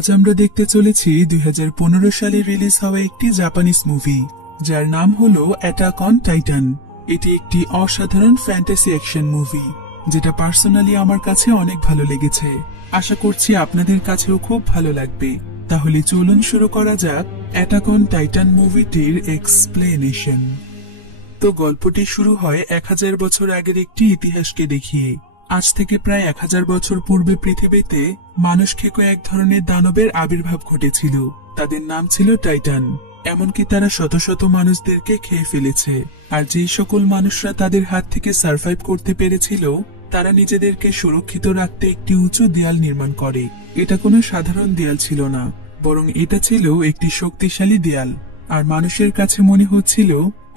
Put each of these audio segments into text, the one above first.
আজ আমরা দেখতে চলেছি 2015 সালে রিলিজ হওয়া একটি জাপানিজ মুভি যার নাম হলো অ্যাটাক অন টাইটান। এটি একটি অসাধারণ ফ্যান্টাসি অ্যাকশন মুভি যেটা পার্সোনালি আমার কাছে অনেক ভালো লেগেছে। আশা করছি আপনাদের কাছেও খুব ভালো লাগবে। তাহলে চলুন শুরু করা যাক অ্যাটাক অন টাইটান মুভিটির এক্সপ্লেনেশন। তো গল্পটি শুরু হয় 1000 বছর আগের একটি ইতিহাসকে দেখিয়ে। আজ থেকে প্রায় 1000 বছর পূর্বে পৃথিবীতে মানুষ খেকো এক ধরনের দানবের আবির্ভাব ঘটেছিল। তাদের নাম ছিল টাইটান। এমনকি তারা শত শত মানুষদেরকে খেয়ে ফেলেছে। আর যেই সকল মানুষরা তাদের হাত থেকে সার্ভাইভ করতে পেরেছিল তারা নিজেদেরকে সুরক্ষিত রাখতে একটি উঁচু দেয়াল নির্মাণ করে। এটা কোনো সাধারণ দেয়াল ছিল না, বরং এটা ছিল একটি শক্তিশালী দেয়াল। আর মানুষের কাছে মনে হচ্ছিল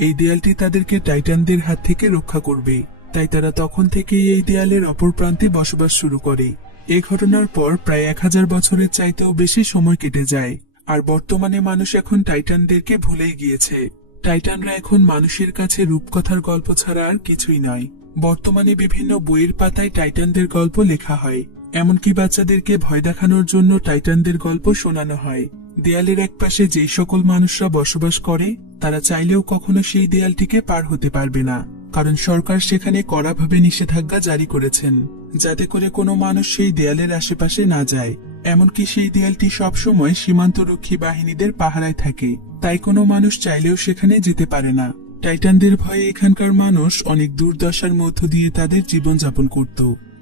এই দেয়ালটি তাদেরকে টাইটানদের হাত থেকে রক্ষা করবে। তাই তারা তখন থেকেই এই দেয়ালের অপর প্রান্তে বসবাস শুরু করে। এই ঘটনার পর প্রায় 1000 বছরের চাইতেও বেশি সময় কেটে যায়। আর বর্তমানে মানুষ এখন টাইটানদেরকে ভুলেই গিয়েছে। টাইটানরা এখন মানুষের কাছে রূপকথার গল্প ছাড়া আর কিছুই নয়। বর্তমানে বিভিন্ন বইয়ের পাতায় টাইটানদের গল্প লেখা হয়। এমনকি বাচ্চাদেরকে ভয় দেখানোর জন্য টাইটানদের গল্প শোনানো হয়। দেয়ালের একপাশে যে সকল মানুষরা বসবাস করে তারা চাইলেও কখনো সেই দেয়ালটিকে পার হতে পারবে না, কারণ সরকার সেখানে কড়াভাবে নিষেধাজ্ঞা জারি করেছেন যাতে করে কোনো মানুষ সেই দেয়ালের আশেপাশে না যায়। এমনকি সেই দেয়ালটি সবসময় সীমান্তরক্ষী বাহিনীদের পাহারায় থাকে, তাই কোনো মানুষ চাইলেও সেখানে যেতে পারে না। টাইটানদের ভয়ে এখানকার মানুষ অনেক দুর্দশার মধ্য দিয়ে তাদের জীবনযাপন করত,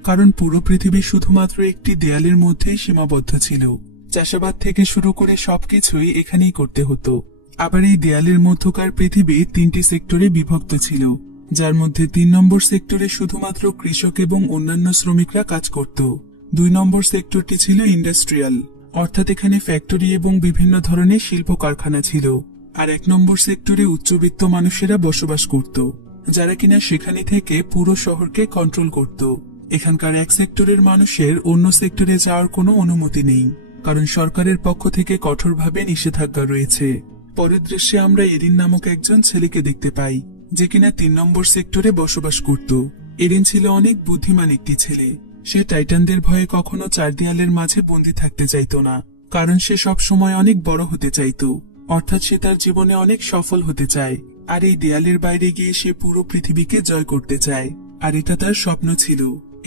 কারণ পুরো পৃথিবী শুধুমাত্র একটি দেয়ালের মধ্যেই সীমাবদ্ধ ছিল। চাষাবাদ থেকে শুরু করে সবকিছুই এখানেই করতে হতো। আবার এই দেয়ালের মধ্যকার পৃথিবী 3টি সেক্টরে বিভক্ত ছিল, যার মধ্যে 3 নম্বর সেক্টরে শুধুমাত্র কৃষক এবং অন্যান্য শ্রমিকরা কাজ করত। 2 নম্বর সেক্টরটি ছিল ইন্ডাস্ট্রিয়াল, অর্থাৎ এখানে ফ্যাক্টরি এবং বিভিন্ন ধরনের শিল্প কারখানা ছিল। আর 1 নম্বর সেক্টরে উচ্চবিত্ত মানুষেরা বসবাস করত, যারা কিনা সেখানে থেকে পুরো শহরকে কন্ট্রোল করত। এখানকার এক সেক্টরের মানুষের অন্য সেক্টরে যাওয়ার কোনো অনুমতি নেই, কারণ সরকারের পক্ষ থেকে কঠোরভাবে নিষেধাজ্ঞা রয়েছে। পরের দৃশ্যে আমরা এরিন নামক একজন ছেলেকে দেখতে পাই, যে কিনা 3 নম্বর সেক্টরে বসবাস করত। এরিন ছিল অনেক বুদ্ধিমান একটি ছেলে। সে টাইটানদের ভয়ে কখনো 4 দেয়ালের মাঝে বন্দী থাকতে চাইত না, কারণ সে সব সময় অনেক বড় হতে চাইত, অর্থাৎ সে তার জীবনে অনেক সফল হতে চায়। আর এই দেয়ালের বাইরে গিয়ে সে পুরো পৃথিবীকে জয় করতে চায়। আর এটা তার স্বপ্ন ছিল।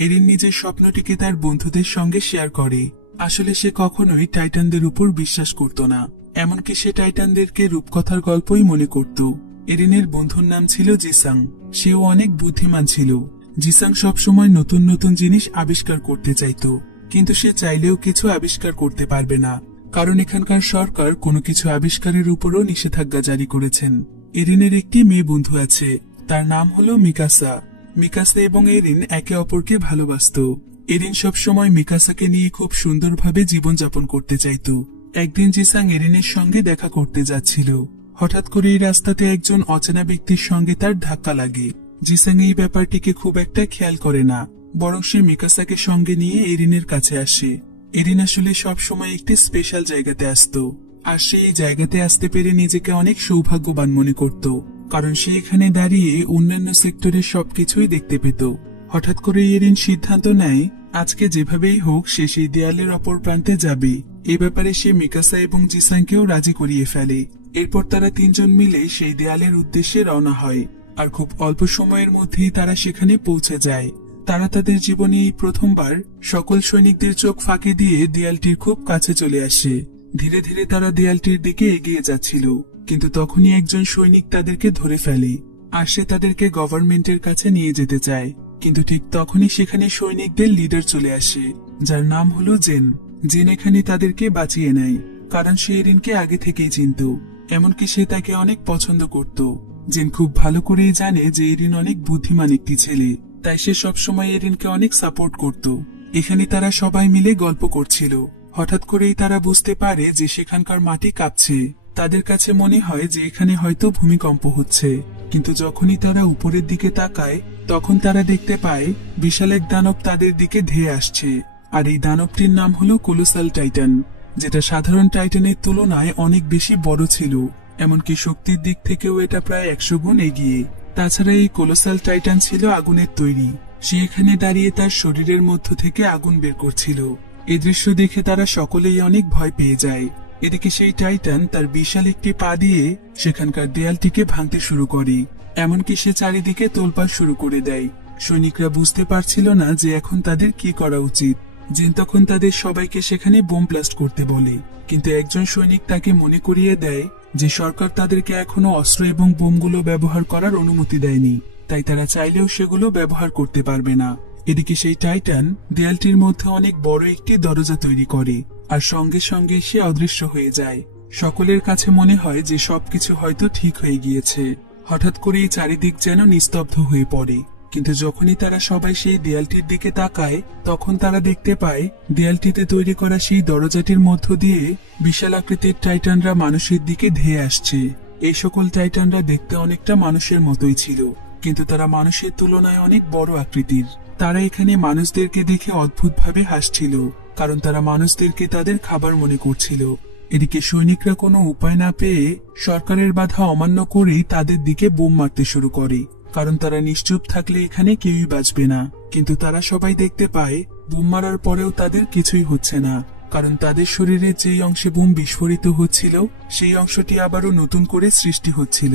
এরিন নিজের স্বপ্নটিকে তার বন্ধুদের সঙ্গে শেয়ার করে। আসলে সে কখনোই টাইটানদের উপর বিশ্বাস করত না, এমনকি সে টাইটানদেরকে রূপকথার গল্পই মনে করত। এরিনের বন্ধুর নাম ছিল জিসাং। সেও অনেক বুদ্ধিমান ছিল। জিসাং সবসময় নতুন নতুন জিনিস আবিষ্কার করতে চাইত, কিন্তু সে চাইলেও কিছু আবিষ্কার করতে পারবে না, কারণ এখানকার সরকার কোনো কিছু আবিষ্কারের উপরও নিষেধাজ্ঞা জারি করেছেন। এরিনের একটি মেয়ে বন্ধু আছে, তার নাম হলো মিকাসা। মিকাসা এবং এরিন একে অপরকে ভালোবাসত। এরিন সবসময় মিকাসাকে নিয়ে খুব সুন্দরভাবে জীবনযাপন করতে চাইত। একদিন জিসাং এরিনের সঙ্গে দেখা করতে যাচ্ছিল। হঠাৎ করে এই রাস্তাতে একজন অচেনা ব্যক্তির সঙ্গে তার ধাক্কা লাগে। জিসাং এই ব্যাপারটিকে খুব একটা খেয়াল করে না, বরং সে মিকাসাকে সঙ্গে নিয়ে এরিনের কাছে আসে। এরিন আসলে সবসময় একটি স্পেশাল জায়গাতে আসতো, আর সে এই জায়গাতে আসতে পেরে নিজেকে অনেক সৌভাগ্যবান মনে করত, কারণ সে এখানে দাঁড়িয়ে অন্যান্য সেক্টরের সবকিছুই দেখতে পেত। হঠাৎ করে এরিন সিদ্ধান্ত নেয় আজকে যেভাবেই হোক সে সেই দেয়ালের অপর প্রান্তে যাবে। এ ব্যাপারে সে মিকাসা এবং জিসাংকেও রাজি করিয়ে ফেলে। এরপর তারা 3 জন মিলে সেই দেয়ালের উদ্দেশ্যে রওনা হয়। আর খুব অল্প সময়ের মধ্যেই তারা সেখানে পৌঁছে যায়। তারা তাদের জীবনে এই প্রথমবার সকল সৈনিকদের চোখ ফাঁকি দিয়ে দেয়ালটির খুব কাছে চলে আসে। ধীরে ধীরে তারা দেয়ালটির দিকে এগিয়ে যাচ্ছিল, কিন্তু তখনই একজন সৈনিক তাদেরকে ধরে ফেলে। আর সে তাদেরকে গভর্নমেন্টের কাছে নিয়ে যেতে চায়, কিন্তু ঠিক তখনই সেখানে সৈনিকদের লিডার চলে আসে, যার নাম হলো জেন। জেন এখানে তাদেরকে বাঁচিয়ে নেয়, কারণ সে এরিনকে আগে থেকেই চিনত, এমনকি সে তাকে অনেক পছন্দ করত। জেন খুব ভালো করেই জানে যে এরিন অনেক বুদ্ধিমান একটি ছেলে, তাই সে সবসময় এরিনকে অনেক সাপোর্ট করত। এখানে তারা সবাই মিলে গল্প করছিল। হঠাৎ করেই তারা বুঝতে পারে যে সেখানকার মাটি কাঁপছে। তাদের কাছে মনে হয় যে এখানে হয়তো ভূমিকম্প হচ্ছে, কিন্তু যখনই তারা উপরের দিকে তাকায় তখন তারা দেখতে পায় বিশাল এক দানব তাদের দিকে ধেয়ে আসছে। আর এই দানবটির নাম হলো কোলোসাল টাইটান, যেটা সাধারণ টাইটানের তুলনায় অনেক বেশি বড় ছিল। এমনকি শক্তির দিক থেকেও এটা প্রায় 100 গুণ এগিয়ে। তাছাড়া এই কোলোসাল টাইটান ছিল আগুনের তৈরি। সে এখানে দাঁড়িয়ে তার শরীরের মধ্য থেকে আগুন বের করছিল। এই দৃশ্য দেখে তারা সকলেই অনেক ভয় পেয়ে যায়। এদিকে সেই টাইটান তার বিশাল একটি পা দিয়ে সেখানকার দেয়ালটিকে ভাঙতে শুরু করে, এমনকি সে চারিদিকে তোলপাড় শুরু করে দেয়। সৈনিকরা বুঝতে পারছিল না যে এখন তাদের কি করা উচিত। জিন তখন তাদের সবাইকে সেখানে বোম ব্লাস্ট করতে বলে, কিন্তু একজন সৈনিক তাকে মনে করিয়ে দেয় যে সরকার তাদেরকে এখনো অস্ত্র এবং বোমগুলো ব্যবহার করার অনুমতি দেয়নি, তাই তারা চাইলেও সেগুলো ব্যবহার করতে পারবে না। এদিকে সেই টাইটান দেয়ালটির মধ্যে অনেক বড় একটি দরজা তৈরি করে, আর সঙ্গে সঙ্গে সে অদৃশ্য হয়ে যায়। সকলের কাছে মনে হয় যে সবকিছু হয়তো ঠিক হয়ে গিয়েছে। হঠাৎ করেই চারিদিক যেন নিস্তব্ধ হয়ে পড়ে, কিন্তু যখনই তারা সবাই সেই দেয়ালটির দিকে তাকায় তখন তারা দেখতে পায় দেয়ালটিতে তৈরি করা সেই দরজাটির মধ্য দিয়ে বিশাল আকৃতির টাইটানরা মানুষের দিকে ধেয়ে আসছে। এই সকল টাইটানরা দেখতে অনেকটা মানুষের মতোই ছিল, কিন্তু তারা মানুষের তুলনায় অনেক বড় আকৃতির। তারা এখানে মানুষদেরকে দেখে অদ্ভুতভাবে হাসছিল, কারণ তারা মানুষদেরকে তাদের খাবার মনে করছিল। এদিকে সৈনিকরা কোনো উপায় না পেয়ে সরকারের বাধা অমান্য করেই তাদের দিকে বোম মারতে শুরু করে, কারণ তারা নিশ্চুপ থাকলে এখানে কেউই বাঁচবে না। কিন্তু তারা সবাই দেখতে পায় বোম মারার পরেও তাদের কিছুই হচ্ছে না, কারণ তাদের শরীরে যেই অংশে বোম বিস্ফোরিত হচ্ছিল সেই অংশটি আবারও নতুন করে সৃষ্টি হচ্ছিল,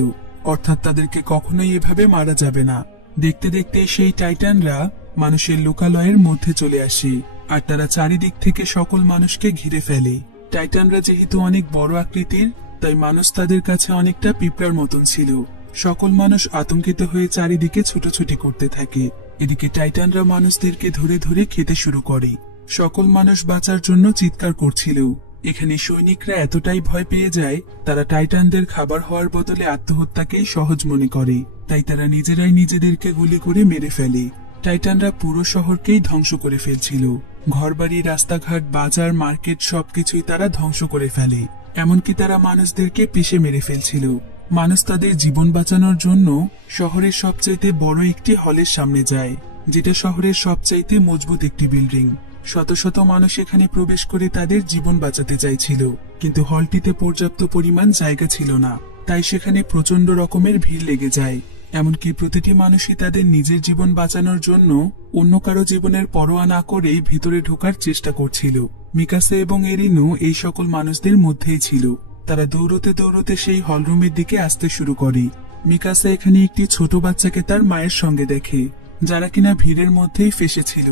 অর্থাৎ তাদেরকে কখনোই এভাবে মারা যাবে না। দেখতে দেখতে সেই টাইটানরা মানুষের লোকালয়ের মধ্যে চলে আসে, আর তারা চারিদিক থেকে সকল মানুষকে ঘিরে ফেলে। টাইটানরা যেহেতু অনেক বড় আকৃতির, তাই মানুষ তাদের কাছে অনেকটা পিঁপড়ার মতন ছিল। সকল মানুষ আতঙ্কিত হয়ে চারিদিকে ছুটোছুটি করতে থাকে। এদিকে টাইটানরা মানুষদেরকে ধরে ধরে খেতে শুরু করে। সকল মানুষ বাঁচার জন্য চিৎকার করছিল। এখানে সৈনিকরা এতটাই ভয় পেয়ে যায়, তারা টাইটানদের খাবার হওয়ার বদলে আত্মহত্যাকেই সহজ মনে করে, তাই তারা নিজেরাই নিজেদেরকে গুলি করে মেরে ফেলে। টাইটানরা পুরো শহরকেই ধ্বংস করে ফেলছিল। ঘরবাড়ি, রাস্তাঘাট, বাজার, মার্কেট সবকিছুই তারা ধ্বংস করে ফেলে। এমনকি তারা মানুষদেরকে পিষে মেরে ফেলছিল। মানুষ তাদের জীবন বাঁচানোর জন্য শহরের সবচাইতে বড় একটি হলের সামনে যায়, যেটা শহরের সবচাইতে মজবুত একটি বিল্ডিং। শত শত মানুষ এখানে প্রবেশ করে তাদের জীবন বাঁচাতে চাইছিল, কিন্তু হলটিতে পর্যাপ্ত পরিমাণ জায়গা ছিল না, তাই সেখানে প্রচন্ড রকমের ভিড় লেগে যায়। এমনকি প্রতিটি মানুষই তাদের নিজের জীবন বাঁচানোর জন্য অন্য কারো জীবনের পরোয়া না করেই ভিতরে ঢোকার চেষ্টা করছিল। মিকাসা এবং এরিনু এই সকল মানুষদের মধ্যেই ছিল। তারা দৌড়তে দৌড়তে সেই হলরুমের দিকে আসতে শুরু করে। মিকাসা এখানে একটি ছোট বাচ্চাকে তার মায়ের সঙ্গে দেখে, যারা কিনা ভিড়ের মধ্যেই ফেসেছিল।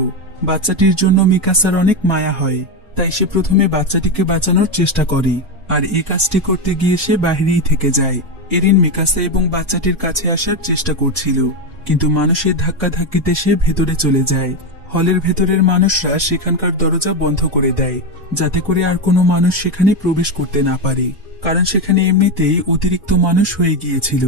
বাচ্চাটির জন্য মিকাসার অনেক মায়া হয়, তাই সে প্রথমে বাচ্চাটিকে বাঁচানোর চেষ্টা করে, আর এই কাজটি করতে গিয়ে সে বাহিরেই থেকে যায়। এরিন মিকাসা এবং বাচ্চাটির কাছে আসার চেষ্টা করছিল, কিন্তু মানুষের ধাক্কাধাক্কিতে সে ভেতরে চলে যায়। হলের ভেতরের মানুষরা সেখানকার দরজা বন্ধ করে দেয়, যাতে করে আর কোনো মানুষ সেখানে প্রবেশ করতে না পারে, কারণ সেখানে এমনিতেই অতিরিক্ত মানুষ হয়ে গিয়েছিল।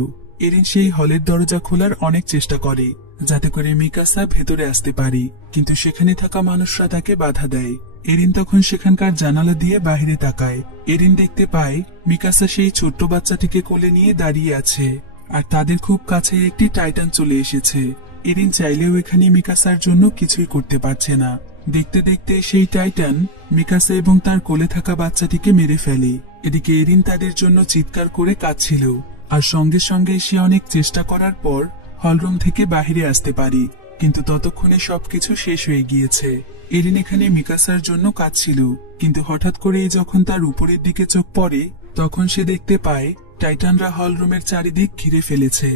এরিন সেই হলের দরজা খোলার অনেক চেষ্টা করে, যাতে করে মিকাসা ভেতরে আসতে পারে, কিন্তু সেখানে থাকা মানুষরা তাকে বাধা দেয়। এরিন তখন সেখানকার জানালা দিয়ে বাইরে তাকায়। এরিন দেখতে পায় মিকাসা সেই ছোট্ট বাচ্চাটিকে কোলে নিয়ে দাঁড়িয়ে আছে, আর তাদের খুব কাছে একটি টাইটান চলে এসেছে। এরিন চাইলেও এখানে মিকাসার জন্য কিছুই করতে পারছে না। দেখতে দেখতে সেই টাইটান মিকাসা এবং তার কোলে থাকা বাচ্চাটিকে মেরে ফেলে। এদিকে এরিন তাদের জন্য চিৎকার করে কাঁদছিল, আর সঙ্গে সঙ্গে সে অনেক চেষ্টা করার পর হলরুম থেকে বাহিরে আসতে পারে, কিন্তু ততক্ষণে সবকিছু শেষ হয়ে গিয়েছে। এরিন এখানে মিকাসার জন্য কাঁদছিল, কিন্তু হঠাৎ করেই যখন তার উপরের দিকে চোখ পড়ে তখন সে দেখতে পায় টাইটানরা হলরুমের চারিদিক ঘিরে ফেলেছে।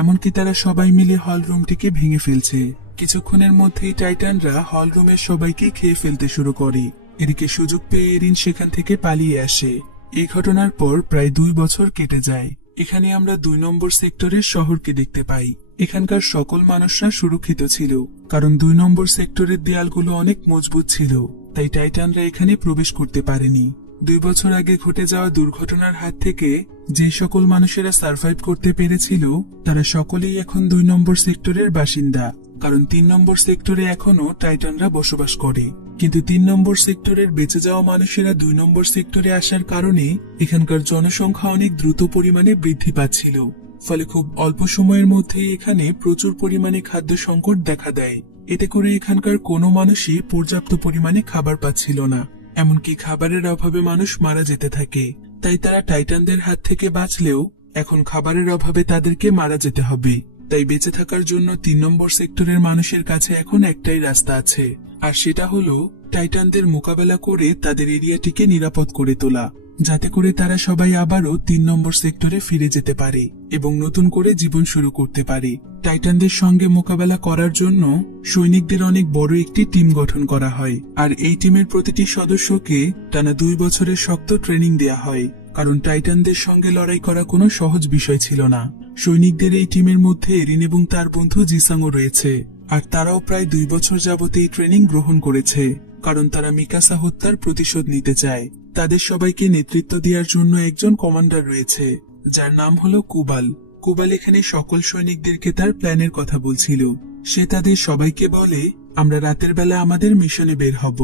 এমনকি তারা সবাই মিলে হলরুমটিকে ভেঙে ফেলছে। কিছুক্ষণের মধ্যেই টাইটানরা হলরুমের সবাইকে খেয়ে ফেলতে শুরু করে। এদিকে সুযোগ পেয়ে এরিন সেখান থেকে পালিয়ে আসে। এই ঘটনার পর প্রায় 2 বছর কেটে যায়। এখানে আমরা 2 নম্বর সেক্টরের শহরকে দেখতে পাই। এখানকার সকল মানুষরা সুরক্ষিত ছিল, কারণ 2 নম্বর সেক্টরের দেয়ালগুলো অনেক মজবুত ছিল, তাই টাইটানরা এখানে প্রবেশ করতে পারেনি। 2 বছর আগে ঘটে যাওয়া দুর্ঘটনার হাত থেকে যে সকল মানুষেরা সার্ভাইভ করতে পেরেছিল তারা সকলেই এখন 2 নম্বর সেক্টরের বাসিন্দা, কারণ 3 নম্বর সেক্টরে এখনো টাইটানরা বসবাস করে। কিন্তু 3 নম্বর সেক্টরের বেঁচে যাওয়া মানুষেরা 2 নম্বর সেক্টরে আসার কারণে এখানকার জনসংখ্যা অনেক দ্রুত পরিমাণে বৃদ্ধি পাচ্ছিল, ফলে খুব অল্প সময়ের মধ্যেই এখানে প্রচুর পরিমাণে খাদ্য সংকট দেখা দেয়। এতে করে এখানকার কোনো মানুষই পর্যাপ্ত পরিমাণে খাবার পাচ্ছিল না, এমনকি খাবারের অভাবে মানুষ মারা যেতে থাকে। তাই তারা টাইটানদের হাত থেকে বাঁচলেও এখন খাবারের অভাবে তাদেরকে মারা যেতে হবে। তাই বেঁচে থাকার জন্য 3 নম্বর সেক্টরের মানুষের কাছে এখন একটাই রাস্তা আছে, আর সেটা হলো টাইটানদের মোকাবেলা করে তাদের এরিয়াটিকে নিরাপদ করে তোলা, যাতে করে তারা সবাই আবারও 3 নম্বর সেক্টরে ফিরে যেতে পারে এবং নতুন করে জীবন শুরু করতে পারে। টাইটানদের সঙ্গে মোকাবেলা করার জন্য সৈনিকদের অনেক বড় একটি টিম গঠন করা হয়, আর এই টিমের প্রতিটি সদস্যকে টানা 2 বছরের শক্ত ট্রেনিং দেয়া হয়, কারণ টাইটানদের সঙ্গে লড়াই করা কোনো সহজ বিষয় ছিল না। সৈনিকদের এই টিমের মধ্যে এরিন এবং তার বন্ধু জিসাংও রয়েছে, আর তারাও প্রায় 2 বছর যাবত এই ট্রেনিং গ্রহণ করেছে, কারণ তারা মিকাসা হত্যার প্রতিশোধ নিতে চায়। তাদের সবাইকে নেতৃত্ব দেওয়ার জন্য একজন কমান্ডার রয়েছে, যার নাম হলো কুবাল। কুবাল এখানে সকল সৈনিকদেরকে তার প্ল্যানের কথা বলছিল। সে তাদের সবাইকে বলে, আমরা রাতের বেলা আমাদের মিশনে বের হব।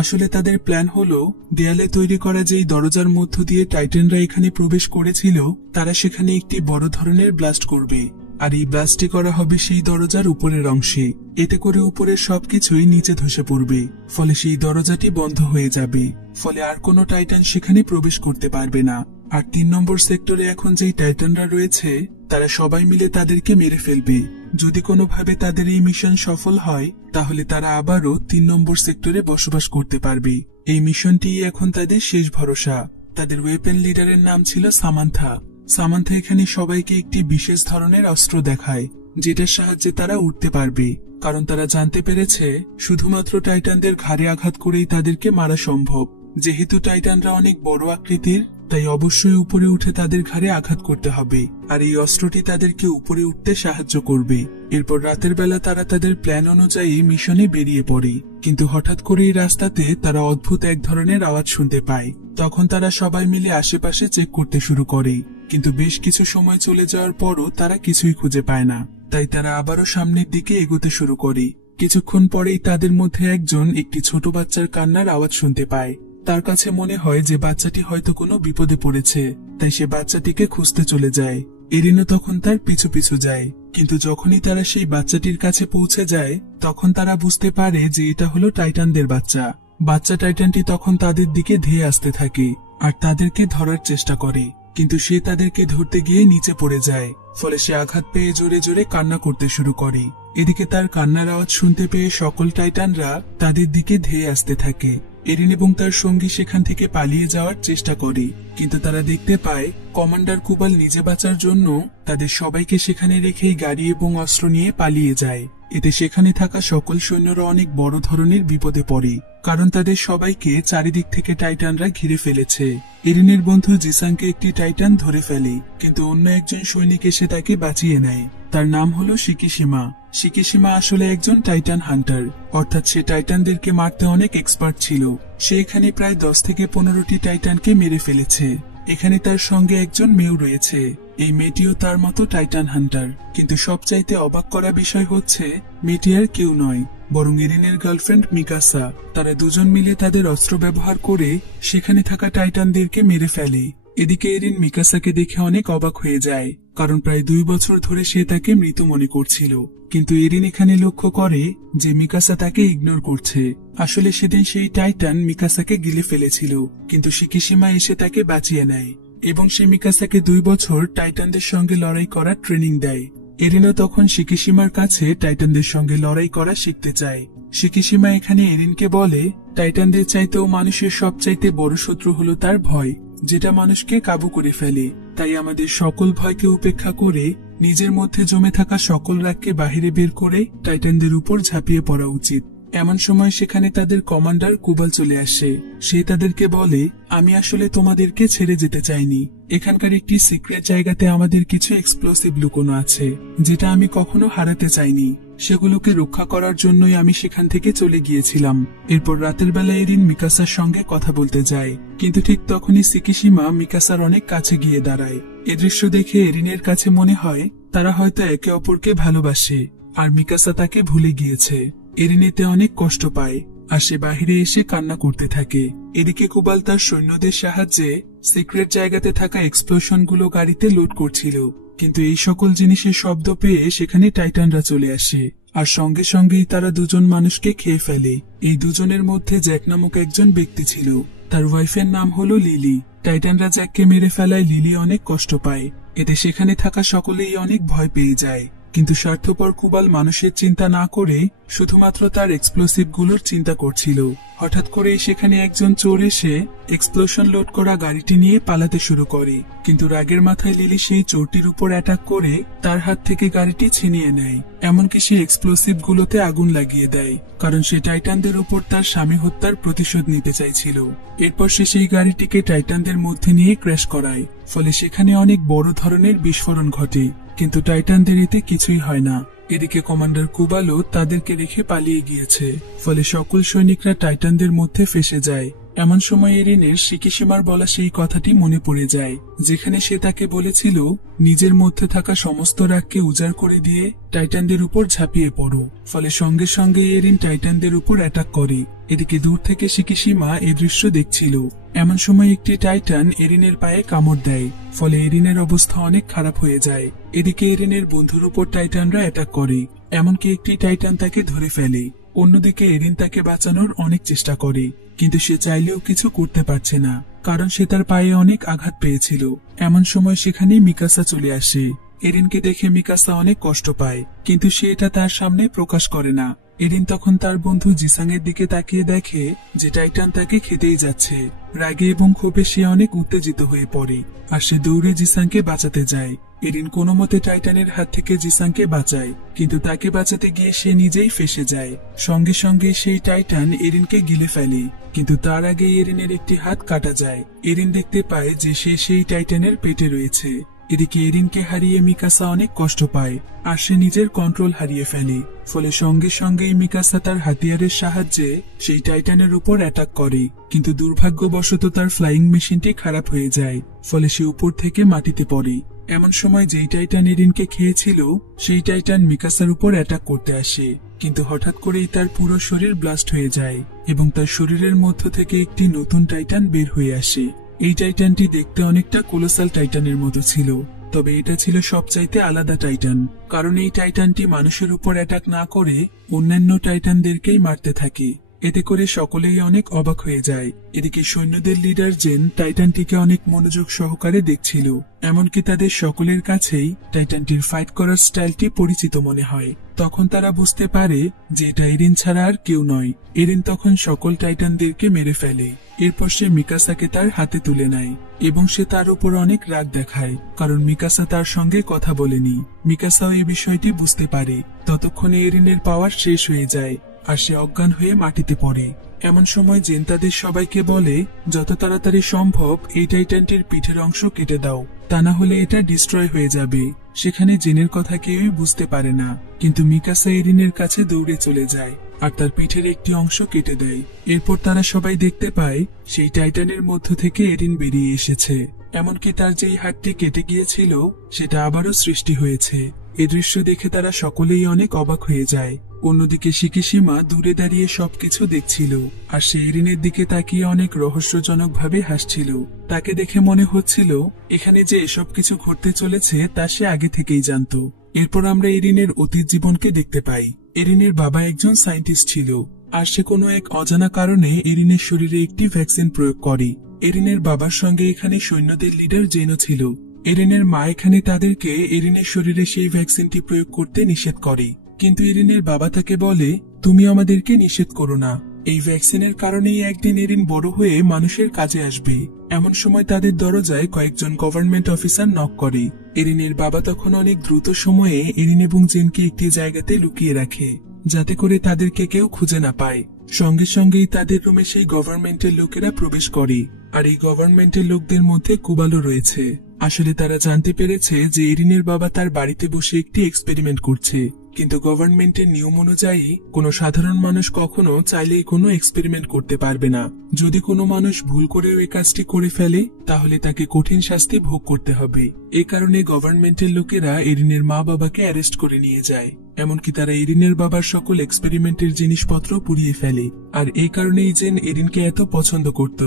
আসলে তাদের প্ল্যান হলো দেয়ালে তৈরি করা যেই দরজার মধ্য দিয়ে টাইটানরা এখানে প্রবেশ করেছিল, তারা সেখানে একটি বড় ধরনের ব্লাস্ট করবে, আর এই ব্লাস্টটি করা হবে সেই দরজার উপরের অংশে। এতে করে উপরের সবকিছুই নিচে ধসে পড়বে, ফলে সেই দরজাটি বন্ধ হয়ে যাবে, ফলে আর কোনো টাইটান সেখানে প্রবেশ করতে পারবে না। আর 3 নম্বর সেক্টরে এখন যেই টাইটানরা রয়েছে তারা সবাই মিলে তাদেরকে মেরে ফেলবে। যদি কোনোভাবে তাদের এই মিশন সফল হয়, তাহলে তারা আবারও 3 নম্বর সেক্টরে বসবাস করতে পারবে। এই মিশনটি এখন তাদের শেষ ভরসা। তাদের ওয়েপেন লিডারের নাম ছিল সামান্থা। সামান্থা এখানে সবাইকে একটি বিশেষ ধরনের অস্ত্র দেখায়, যেটার সাহায্যে তারা উঠতে পারবে, কারণ তারা জানতে পেরেছে শুধুমাত্র টাইটানদের ঘাড়ে আঘাত করেই তাদেরকে মারা সম্ভব। যেহেতু টাইটানরা অনেক বড় আকৃতির, তাই অবশ্যই উপরে উঠে তাদের ঘাড়ে আঘাত করতে হবে, আর এই অস্ত্রটি তাদেরকে উপরে উঠতে সাহায্য করবে। এরপর রাতের বেলা তারা তাদের প্ল্যান অনুযায়ী মিশনে বেরিয়ে পড়ে, কিন্তু হঠাৎ করে এই রাস্তাতে তারা অদ্ভুত এক ধরনের আওয়াজ শুনতে পায়। তখন তারা সবাই মিলে আশেপাশে চেক করতে শুরু করে, কিন্তু বেশ কিছু সময় চলে যাওয়ার পরও তারা কিছুই খুঁজে পায় না। তাই তারা আবারও সামনের দিকে এগোতে শুরু করে। কিছুক্ষণ পরেই তাদের মধ্যে একজন একটি ছোট বাচ্চার কান্নার আওয়াজ শুনতে পায়। তার কাছে মনে হয় যে বাচ্চাটি হয়তো কোনো বিপদে পড়েছে, তাই সে বাচ্চাটিকে খুঁজতে চলে যায়। এরিনও তখন তার পিছু পিছু যায়, কিন্তু যখনই তারা সেই বাচ্চাটির কাছে পৌঁছে যায়, তখন তারা বুঝতে পারে যে এটা হলো টাইটানদের বাচ্চা। বাচ্চা টাইটানটি তখন তাদের দিকে ধেয়ে আসতে থাকে আর তাদেরকে ধরার চেষ্টা করে, কিন্তু সে তাদেরকে ধরতে গিয়ে নিচে পড়ে যায়, ফলে সে আঘাত পেয়ে জোরে জোরে কান্না করতে শুরু করে। এদিকে তার কান্নার আওয়াজ শুনতে পেয়ে সকল টাইটানরা তাদের দিকে ধেয়ে আসতে থাকে। এরিন এবং তার সঙ্গী সেখান থেকে পালিয়ে যাওয়ার চেষ্টা করে, কিন্তু তারা দেখতে পায় কমান্ডার কুবাল নিজে বাঁচার জন্য তাদের সবাইকে সেখানে রেখেই গাড়ি এবং অস্ত্র নিয়ে পালিয়ে যায়। এতে সেখানে থাকা সকল সৈন্যরা অনেক বড় ধরনের বিপদে পড়ে, কারণ তাদের সবাইকে চারিদিক থেকে টাইটানরা ঘিরে ফেলেছে। এরিনের বন্ধু জিসাংকে একটি টাইটান ধরে ফেলে, কিন্তু অন্য একজন সৈনিক এসে তাকে বাঁচিয়ে নেয়। তার নাম হলো শিকিশিমা। শিকিশিমা আসলে একজন টাইটান হান্টার, অর্থাৎ সে টাইটানদেরকে মারতে অনেক এক্সপার্ট ছিল। সে এখানে প্রায় 10 থেকে 15টি টাইটানকে মেরে ফেলেছে। এখানে তার সঙ্গে একজন মেয়েও রয়েছে। এই মেয়েটিও তার মতো টাইটান হান্টার, কিন্তু সবচাইতে অবাক করা বিষয় হচ্ছে মেয়েটি আর কেউ নয়, বরং এরিনের গার্লফ্রেন্ড মিকাসা। তারা দুজন মিলে তাদের অস্ত্র ব্যবহার করে সেখানে থাকা টাইটানদেরকে মেরে ফেলে। এদিকে এরিন মিকাসাকে দেখে অনেক অবাক হয়ে যায়, কারণ প্রায় 2 বছর ধরে সে তাকে মৃত মনে করছিল। কিন্তু এরিন এখানে লক্ষ্য করে যে মিকাসা তাকে ইগনোর করছে। আসলে সেদিন সেই টাইটান মিকাসাকে গিলে ফেলেছিল, কিন্তু শিকিশিমা এসে তাকে বাঁচিয়ে নেয় এবং সে মিকাসাকে 2 বছর টাইটানদের সঙ্গে লড়াই করার ট্রেনিং দেয়। এরিনও তখন শিকিশিমার কাছে টাইটানদের সঙ্গে লড়াই করা শিখতে চায়। শিকিশিমা এখানে এরিনকে বলে, টাইটানদের চাইতেও মানুষের সবচাইতে বড় শত্রু হলো তার ভয়, যেটা মানুষকে কাবু করে ফেলে। তাই আমাদের সকল ভয়কে উপেক্ষা করে নিজের মধ্যে জমে থাকা সকল রাগকে বাহিরে বের করে টাইটানদের উপর ঝাঁপিয়ে পড়া উচিত। এমন সময় সেখানে তাদের কমান্ডার কুবাল চলে আসে। সে তাদেরকে বলে, আমি আসলে তোমাদেরকে ছেড়ে যেতে চাইনি। এখানকার একটি সিক্রেট জায়গাতে আমাদের কিছু এক্সপ্লোসিভ লুকোনো আছে, যেটা আমি কখনো হারাতে চাইনি। সেগুলোকে রক্ষা করার জন্যই আমি সেখান থেকে চলে গিয়েছিলাম। এরপর রাতের বেলা এরিন মিকাসার সঙ্গে কথা বলতে যায়, কিন্তু ঠিক তখনই শিকিশিমা মিকাসার অনেক কাছে গিয়ে দাঁড়ায়। এ দৃশ্য দেখে এরিনের কাছে মনে হয় তারা হয়তো একে অপরকে ভালোবাসে, আর মিকাসা তাকে ভুলে গিয়েছে। এরিন এতে অনেক কষ্ট পায়, আর সে বাহিরে এসে কান্না করতে থাকে। এদিকে কুবাল তার সৈন্যদের সাহায্যে সিক্রেট জায়গাতে থাকা এক্সপ্লোশনগুলো গাড়িতে লোড করছিল, কিন্তু এই সকল জিনিসের শব্দ পেয়ে সেখানে টাইটানরা চলে আসে, আর সঙ্গে সঙ্গেই তারা দুজন মানুষকে খেয়ে ফেলে। এই দুজনের মধ্যে জ্যাক নামক একজন ব্যক্তি ছিল, তার ওয়াইফের নাম হলো লিলি। টাইটানরা জ্যাককে মেরে ফেলায় লিলি অনেক কষ্ট পায়। এতে সেখানে থাকা সকলেই অনেক ভয় পেয়ে যায়। কিন্তু স্বার্থপর কুবাল মানুষের চিন্তা না করে শুধুমাত্র তার এক্সপ্লোসিভ গুলোর চিন্তা করছিল। হঠাৎ করে সেখানে একজন চোর এসে এক্সপ্লোশন লোড করা গাড়িটি নিয়ে পালাতে শুরু করে, কিন্তু রাগের মাথায় লিলি সেই চোরটির উপর অ্যাটাক করে তার হাত থেকে গাড়িটি ছিনিয়ে নেয়। এমনকি সে এক্সপ্লোসিভ গুলোতে আগুন লাগিয়ে দেয়, কারণ সে টাইটানদের উপর তার স্বামী হত্যার প্রতিশোধ নিতে চাইছিল। এরপর সে সেই গাড়িটিকে টাইটানদের মধ্যে নিয়ে ক্র্যাশ করায়, ফলে সেখানে অনেক বড় ধরনের বিস্ফোরণ ঘটে, কিন্তু টাইটানদের এতে কিছুই হয় না। এদিকে কমান্ডার কুবালও তাদেরকে রেখে পালিয়ে গিয়েছে, ফলে সকল সৈনিকরা টাইটানদের মধ্যে ফেসে যায়। এমন সময় এরিনের শিকিশিমার বলা সেই কথাটি মনে পড়ে যায়, যেখানে সে তাকে বলেছিল নিজের মধ্যে থাকা সমস্ত রাগকে উজাড় করে দিয়ে টাইটানদের উপর ঝাঁপিয়ে পড়ো। ফলে সঙ্গে সঙ্গে এরিন টাইটানদের উপর অ্যাটাক করে। এদিকে দূর থেকে শিকিশিমা এই দৃশ্য দেখছিল। এমন সময় একটি টাইটান এরিনের পায়ে কামড় দেয়, ফলে এরিনের অবস্থা অনেক খারাপ হয়ে যায়। এদিকে এরিনের বন্ধুর উপর টাইটানরা অ্যাটাক করে, এমনকি একটি টাইটান তাকে ধরে ফেলে। অন্যদিকে এরিন তাকে বাঁচানোর অনেক চেষ্টা করে, কিন্তু সে চাইলেও কিছু করতে পারছে না, কারণ সে তার পায়ে অনেক আঘাত পেয়েছিল। এমন সময় সেখানে মিকাসা চলে আসে। এরিনকে দেখে মিকাসা অনেক কষ্ট পায়, কিন্তু সে এটা তার সামনে প্রকাশ করে না। এরিন তখন তার বন্ধু জিসাং এর দিকে তাকিয়ে দেখে যে টাইটান তাকে খেতেই যাচ্ছে। রাগে এবং ক্ষোভে সে অনেক উত্তেজিত হয়ে পড়ে, আর সে দৌড়ে জিসাংকে বাঁচাতে যায়। এরিন কোনো মতে টাইটানের হাত থেকে জিসাংকে বাঁচায়, কিন্তু তাকে বাঁচাতে গিয়ে সে নিজেই ফেঁসে যায়। সঙ্গে সঙ্গে সেই টাইটান এরিনকে গিলে ফেলে, কিন্তু তার আগে এরিনের একটি হাত কাটা যায়। এরিন দেখতে পায় যে সে সেই টাইটানের পেটে রয়েছে। এদিকে এরিনকে হারিয়ে মিকাসা অনেক কষ্ট পায়, আর সে নিজের কন্ট্রোল হারিয়ে ফেলে। ফলে সঙ্গে সঙ্গেই মিকাসা তার হাতিয়ারের সাহায্যে সেই টাইটানের উপর অ্যাটাক করে, কিন্তু দুর্ভাগ্যবশত তার ফ্লাইং মেশিনটি খারাপ হয়ে যায়। ফলে সে উপর থেকে মাটিতে পড়ে। এমন সময় যেই টাইটান এরিনকে খেয়েছিল সেই টাইটান মিকাসার উপর অ্যাটাক করতে আসে, কিন্তু হঠাৎ করেই তার পুরো শরীর ব্লাস্ট হয়ে যায় এবং তার শরীরের মধ্য থেকে একটি নতুন টাইটান বের হয়ে আসে। এই টাইটানটি দেখতে অনেকটা কোলোসাল টাইটানের মতো ছিল, তবে এটা ছিল সবচাইতে আলাদা টাইটান, কারণ এই টাইটানটি মানুষের উপর অ্যাটাক না করে অন্যান্য টাইটানদেরকেই মারতে থাকে। এতে করে সকলেই অনেক অবাক হয়ে যায়। এদিকে সৈন্যদের লিডার জেন টাইটানটিকে অনেক মনোযোগ সহকারে দেখছিল, এমনকি তাদের সকলের কাছেই টাইটানটির ফাইট করার স্টাইলটি পরিচিত মনে হয়। তখন তারা বুঝতে পারে যে এটা এরিন ছাড়া আর কেউ নয়। এরিন তখন সকল টাইটানদেরকে মেরে ফেলে। এরপর সে মিকাসাকে তার হাতে তুলে নেয় এবং সে তার উপর অনেক রাগ দেখায়, কারণ মিকাসা তার সঙ্গে কথা বলেনি। মিকাসাও এই বিষয়টি বুঝতে পারে। ততক্ষণে এরিনের পাওয়ার শেষ হয়ে যায়, আর সে অজ্ঞান হয়ে মাটিতে পড়ে। এমন সময় জেন তাদের সবাইকে বলে যত তাড়াতাড়ি সম্ভব এই টাইটানটির পিঠের অংশ কেটে দাও, তা না হলে এটা ডিস্ট্রয় হয়ে যাবে। সেখানে জেনের কথা কেউই বুঝতে পারে না, কিন্তু মিকাসা এরিনের কাছে দৌড়ে চলে যায় আর তার পিঠের একটি অংশ কেটে দেয়। এরপর তারা সবাই দেখতে পায় সেই টাইটানের মধ্য থেকে এরিন বেরিয়ে এসেছে, এমনকি তার যেই হাতটি কেটে গিয়েছিল সেটা আবারও সৃষ্টি হয়েছে। এ দৃশ্য দেখে তারা সকলেই অনেক অবাক হয়ে যায়। অন্যদিকে শিকিশিমা দূরে দাঁড়িয়ে সবকিছু দেখছিল, আর সে এরিনের দিকে তাকিয়ে অনেক রহস্যজনক ভাবে হাসছিল। তাকে দেখে মনে হচ্ছিল এখানে যে এসব কিছু ঘটতে চলেছে তা সে আগে থেকেই জানত। এরপর আমরা এরিনের অতীত জীবনকে দেখতে পাই। এরিনের বাবা একজন সায়েন্টিস্ট ছিল, আর সে কোনো এক অজানা কারণে এরিনের শরীরে একটি ভ্যাকসিন প্রয়োগ করে। এরিনের বাবার সঙ্গে এখানে সৈন্যদের লিডার জেনও ছিল। এরিনের মা এখানে তাদেরকে এরিনের শরীরে সেই ভ্যাকসিনটি প্রয়োগ করতে নিষেধ করে, কিন্তু এরিনের বাবা তাকে বলে তুমি আমাদেরকে নিষেধ করো না, এই ভ্যাকসিনের কারণেই একদিন এরিন বড় হয়ে মানুষের কাজে আসবে। এমন সময় তাদের দরজায় কয়েকজন গভর্নমেন্ট অফিসার নক করে। এরিনের বাবা তখন অনেক দ্রুত সময়ে এরিন এবং জেনকে একটি জায়গাতে লুকিয়ে রাখে, যাতে করে তাদেরকে কেউ খুঁজে না পায়। সঙ্গে সঙ্গেই তাদের রুমে সেই গভর্নমেন্টের লোকেরা প্রবেশ করে, আর এই গভর্নমেন্টের লোকদের মধ্যে কুবালও রয়েছে। আসলে তারা জানতে পেরেছে যে এরিনের বাবা তার বাড়িতে বসে একটি এক্সপেরিমেন্ট করছে, কিন্তু গভর্নমেন্টের নিয়ম অনুযায়ী কোনো সাধারণ মানুষ কখনো চাইলেই কোনো এক্সপেরিমেন্ট করতে পারবে না। যদি কোনো মানুষ ভুল করেও এই কাজটি করে ফেলে তাহলে তাকে কঠিন শাস্তি ভোগ করতে হবে। এই কারণে গভর্নমেন্টের লোকেরা এরিনের মা বাবাকে অ্যারেস্ট করে নিয়ে যায়। এমনকি তারা এরিনের বাবার সকল এক্সপেরিমেন্টের জিনিসপত্র পুড়িয়ে ফেলে, আর এই কারণেই জেন এরিনকে এত পছন্দ করত।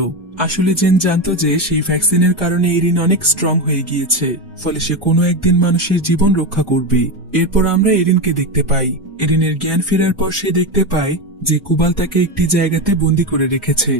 আসলে জেন জানতো যে সেই ভ্যাকসিনের কারণে এরিন অনেক স্ট্রং হয়ে গিয়েছে, ফলে সে কোনো একদিন মানুষের জীবন রক্ষা করবে। এরপর আমরা এরিনকে দেখতে পাই। এরিনের জ্ঞান ফেরার পর সে দেখতে পায় যে কুবাল তাকে একটি জায়গাতে বন্দী করে রেখেছে,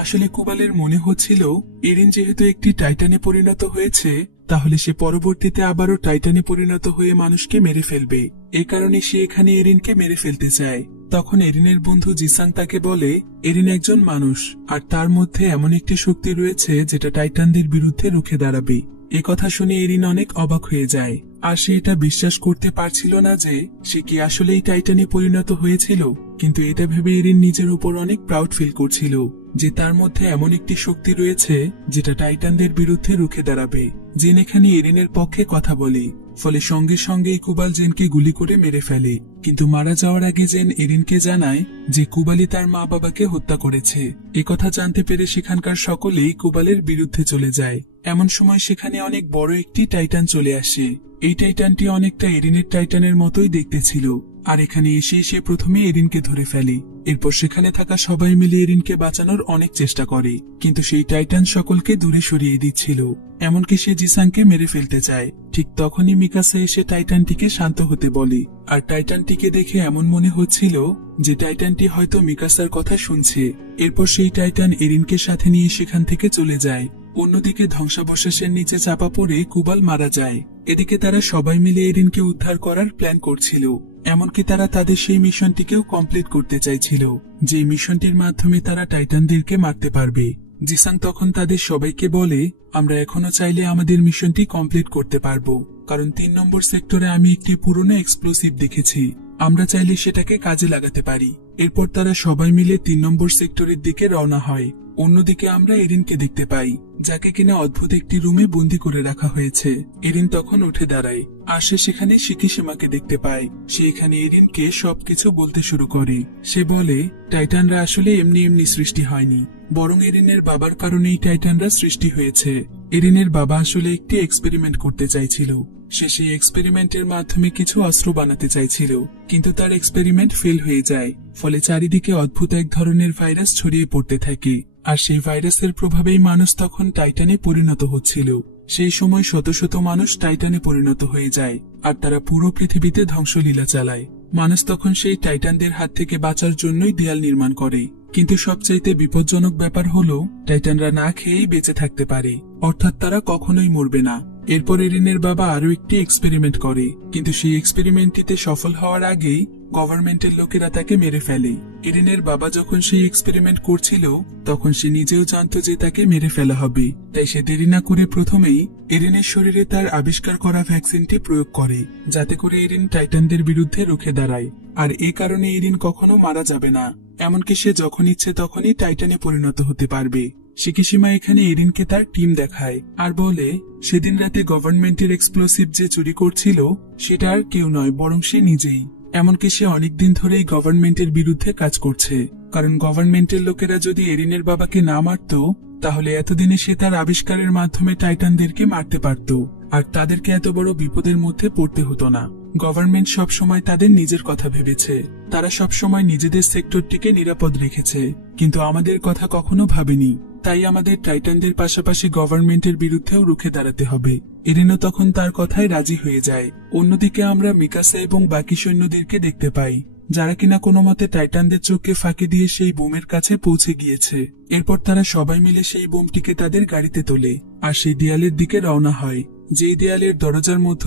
আসলে কুবালের মনে হচ্ছিল এরিন যেহেতু একটি টাইটানে পরিণত হয়েছে, তাহলে সে পরবর্তীতে আবারও টাইটানে পরিণত হয়ে মানুষকে মেরে ফেলবে। এ কারণে সে এখানে এরিনকে মেরে ফেলতে চায়। তখন এরিনের বন্ধু জিসাং তাকে বলে, এরিন একজন মানুষ, আর তার মধ্যে এমন একটি শক্তি রয়েছে যেটা টাইটানদের বিরুদ্ধে রুখে দাঁড়াবে। এ কথা শুনে এরিন অনেক অবাক হয়ে যায়, আর সে এটা বিশ্বাস করতে পারছিল না যে সে কি আসলেই টাইটানে পরিণত হয়েছিল। কিন্তু এটা ভেবে এরিন নিজের উপর অনেক প্রাউড ফিল করছিল যে তার মধ্যে এমন একটি শক্তি রয়েছে যেটা টাইটানদের বিরুদ্ধে রুখে দাঁড়াবে। জেন এখানে এরিনের পক্ষে কথা বলে, ফলে সঙ্গে সঙ্গে কুবাল জেনকে গুলি করে মেরে ফেলে। কিন্তু মারা যাওয়ার আগে জেন এরিনকে জানায় যে কুবালি তার মা বাবাকে হত্যা করেছে। একথা জানতে পেরে সেখানকার সকলেই কুবালের বিরুদ্ধে চলে যায়। এমন সময় সেখানে অনেক বড় একটি টাইটান চলে আসে। এই টাইটানটি অনেকটা এরিনের টাইটানের মতোই দেখতে ছিল, আর এখানে এসে সে প্রথমে এরিনকে ধরে ফেলে। এরপর সেখানে থাকা সবাই মিলে এরিনকে বাঁচানোর অনেক চেষ্টা করে, কিন্তু সেই টাইটান সকলকে দূরে সরিয়ে দিচ্ছিল। এমনকি সে জিসাংকে মেরে ফেলতে চায়। ঠিক তখনই মিকাসা এসে টাইটানটিকে শান্ত হতে বলে, আর টাইটানটিকে দেখে এমন মনে হচ্ছিল যে টাইটানটি হয়তো মিকাসার কথা শুনছে। এরপর সেই টাইটান এরিনকে সাথে নিয়ে সেখান থেকে চলে যায়। অন্যদিকে ধ্বংসাবশেষের নিচে চাপা পড়ে কুবাল মারা যায়। এদিকে তারা সবাই মিলে এরিনকে উদ্ধার করার প্ল্যান করছিল। এমনকি তারা তাদের সেই মিশনটিকেও কমপ্লিট করতে চাইছিল, যে মিশনটির মাধ্যমে তারা টাইটানদেরকে মারতে পারবে। জিসাং তখন তাদের সবাইকে বলে, আমরা এখনো চাইলে আমাদের মিশনটি কমপ্লিট করতে পারবো, কারণ 3 নম্বর সেক্টরে আমি একটি পুরনো এক্সপ্লোসিভ দেখেছি। আমরা চাইলে সেটাকে কাজে লাগাতে পারি। এরপর তারা সবাই মিলে 3 নম্বর সেক্টরের দিকে রওনা হয়। অন্যদিকে আমরা এরিনকে দেখতে পাই, যাকে কিনা অদ্ভুত একটি রুমে বন্দি করে রাখা হয়েছে। এরিন তখন উঠে দাঁড়ায়, আর সে সেখানে শিকিশিমাকে দেখতে পায়। সে এখানে এরিনকে সবকিছু বলতে শুরু করে। সে বলে, টাইটানরা আসলে এমনি এমনি সৃষ্টি হয়নি, বরং এরিনের বাবার কারণেই টাইটানরা সৃষ্টি হয়েছে। এরিনের বাবা আসলে একটি এক্সপেরিমেন্ট করতে চাইছিল। সে সেই এক্সপেরিমেন্টের মাধ্যমে কিছু অস্ত্র বানাতে চাইছিল, কিন্তু তার এক্সপেরিমেন্ট ফেল হয়ে যায়। ফলে চারিদিকে অদ্ভুত এক ধরনের ভাইরাস ছড়িয়ে পড়তে থাকে, আর সেই ভাইরাসের প্রভাবেই মানুষ তখন টাইটানে পরিণত হচ্ছিল। সেই সময় শত শত মানুষ টাইটানে পরিণত হয়ে যায়, আর তারা পুরো পৃথিবীতে ধ্বংসলীলা চালায়। মানুষ তখন সেই টাইটানদের হাত থেকে বাঁচার জন্যই দেয়াল নির্মাণ করে। কিন্তু সবচাইতে বিপজ্জনক ব্যাপার হলো টাইটানরা না খেয়েই বেঁচে থাকতে পারে, অর্থাৎ তারা কখনোই মরবে না। এরপর এরিনের বাবা আরো একটি এক্সপেরিমেন্ট করে, কিন্তু সেই এক্সপেরিমেন্টটিতে সফল হওয়ার আগেই গভর্নমেন্টের লোকেরা তাকে মেরে ফেলে। এরিনের বাবা যখন সেই এক্সপেরিমেন্ট করছিল, তখন সে নিজেও জানতো যে তাকে মেরে ফেলা হবে। তাই সে দেরি না করে প্রথমেই এরিনের শরীরে তার আবিষ্কার করা ভ্যাকসিনটি প্রয়োগ করে, যাতে করে এরিন টাইটানদের বিরুদ্ধে রুখে দাঁড়ায়। আর এ কারণে এরিন কখনো মারা যাবে না, এমনকি সে যখন ইচ্ছে তখনই টাইটানে পরিণত হতে পারবে। শিকিশিমা এখানে এরিনকে তার টিম দেখায়, আর বলে, সেদিন রাতে গভর্নমেন্টের এক্সপ্লোসিভ যে চুরি করছিল সেটা আর কেউ নয়, বরং সে নিজেই। এমনকি সে অনেকদিন ধরেই গভর্নমেন্টের বিরুদ্ধে কাজ করছে, কারণ গভর্নমেন্টের লোকেরা যদি এরিনের বাবাকে না মারত, তাহলে এতদিনে সে তার আবিষ্কারের মাধ্যমে টাইটানদেরকে মারতে পারত, আর তাদেরকে এত বড় বিপদের মধ্যে পড়তে হতো না। গভর্নমেন্ট সবসময় তাদের নিজের কথা ভেবেছে, তারা সবসময় নিজেদের সেক্টরটিকে নিরাপদ রেখেছে, কিন্তু আমাদের কথা কখনো ভাবেনি। তাই আমাদের টাইটানদের পাশাপাশি গভর্নমেন্টের বিরুদ্ধেও রুখে দাঁড়াতে হবে। এরিনও তখন তার কথায় রাজি হয়ে যায়। অন্যদিকে আমরা মিকাসা এবং বাকি সৈন্যদেরকে দেখতে পাই, যারা কিনা কোনো মতে টাইটানদের চোখকে ফাঁকি দিয়ে সেই বোমের কাছে পৌঁছে গিয়েছে। এরপর তারা সবাই মিলে সেই বোমটিকে তাদের গাড়িতে তোলে, আর সেই দেয়ালের দিকে রওনা হয়, যেই দেয়ালের দরজার মধ্য